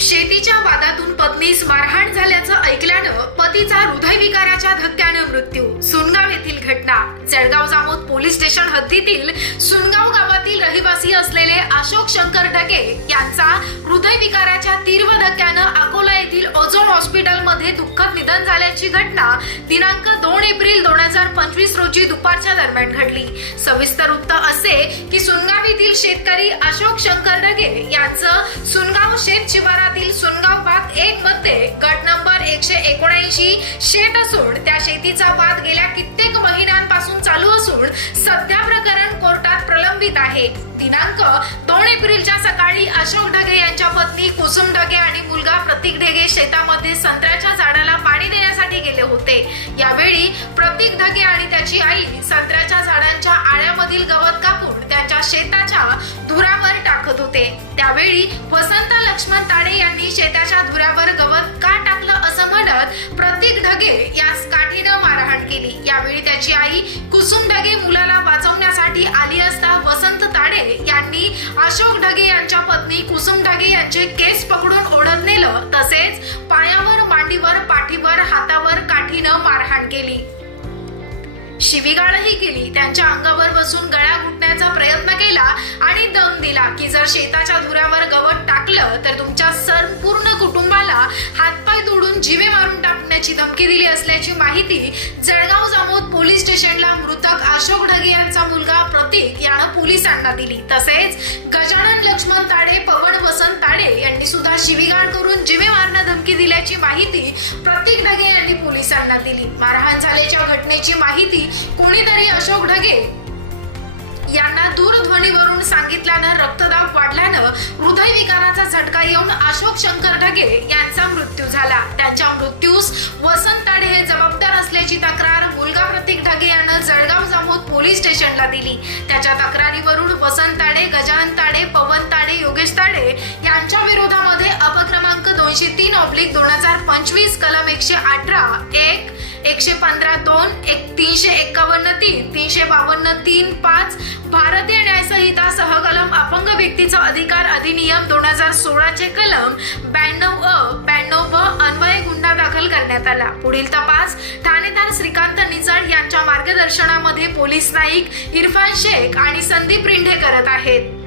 शेतीच्या वादातून पत्नीस मारहाण झाल्याचं ऐकल्यानं पतीचा हृदयविकाराच्या धक्क्यानं मृत्यू. सुनगाव येथील घटना. जळगाव जामोद पोलीस स्टेशन हद्दीतील सुनगाव गावातील रहिवासी असलेले अशोक शंकर ढगे यांचा हृदयविकाराच्या तीव्र धक्क्यानं अकोला येथील ओझोन हॉस्पिटलमध्ये दुःखद निधन झाल्याची घटना दिनांक दोन एप्रिल दोन हजार पंचवीस रोजी दुपारच्या दरम्यान घडली. सविस्तर वृत्त असे की सुनगाव येथील शेतकरी अशोक शंकर ढगे यांचं शेत शिवारातील सुनगाव भाग एक मध्ये गट नंबर एकशे एकोणऐंशी शेत असून त्या शेतीचा वाद गेल्या कित्येक महिन्यांपासून चालू असून सध्या प्रकरण कोर्टात प्रलंबित आहे. दिनांक दोन एप्रिलच्या सकाळी अशोक ढगे यांच्या पत्नी कुसुम ढगे आणि मुलगा प्रतीक ढगे शेतामध्ये संत्र्याच्या झाडाला पाणी देण्यासाठी गेले होते. यावेळी प्रतीक ढगे आणि त्याची आई संत्र्याच्या झाडांच्या आळ्यामधील गवत कापून त्यांच्या शेतात होते. त्यावेळी वसंत लक्ष्मण ताडे यांनी शेताच्या धुरावर गवत का टाकलं असं म्हणत प्रतीक ढगे यास काठीनं मारहाण केली. यावेळी त्याची आई कुसुम ढगे मुलाला वाचवण्यासाठी आली असता वसंत ताडे यांनी अशोक ढगे यांच्या पत्नी कुसुम ढगे यांचे केस पकडून ओढत नेलं. तसेच पायावर मांडीवर पाठीवर हातावर काठीनं मारहाण केली. शिवीगाळही केली. त्यांच्या अंगावर बसून गळा घुटण्याचा प्रयत्न केला. की जर शेताच्या धुऱ्यावर गवत टाकलं तर तुमच्या संपूर्ण कुटुंबाला हातपाय तोडून जिवे मारून टाकण्याची धमकी दिली असल्याची माहिती जळगाव जामोद पोलीस स्टेशनला मृतक अशोक ढगे यांचा मुलगा प्रतीक यानं पोलिसांना दिली. तसेच गजानन लक्ष्मण ताडे पवन वसंत ताडे यांनी सुद्धा शिवीगाळ करून जिवे मारण्या धमकी दिल्याची माहिती प्रतीक ढगे यांनी पोलिसांना दिली. मारहाण झाल्याच्या घटनेची माहिती कोणीतरी अशोक ढगे यांना दूरध्वनीवरून सांगितल्यानं रक्तदाब वाढल्यानं हृदयविकाराचा झटका येऊन अशोक शंकर ढगे यांचा मृत्यू झाला. त्यांच्या मृत्यूस वसंत ताडे हे जबाबदार असल्याची तक्रार मुलगा प्रतीक ढगे यानं जळगाव जामोद पोलीस स्टेशनला दिली. त्याच्या तक्रारीवरून वसंत ताडे गजानन ताडे पवन ताडे योगेश ताडे यांच्या विरोधामध्ये अपक्रमांक दोनशे तीन ऑब्लिक दोन हजार पंचवीस कलम एकशे अठरा एक एकशे पंधरा दोन एक तीनशे एक्कावन्न तीन तीनशे बावन्न तीन पाच भारतीय न्यायसंहिता सहकलम अपंग व्यक्तीचा अधिकार अधिनियम दोन हजार सोळाचे कलम ब्याण्णव अ ब्याण्णव ब अन्वये गुन्हा दाखल करण्यात आला. पुढील तपास ठाणेदार श्रीकांत निचाड यांच्या मार्गदर्शनामध्ये पोलीस नाईक इरफान शेख आणि संदीप रिंढे करत आहेत.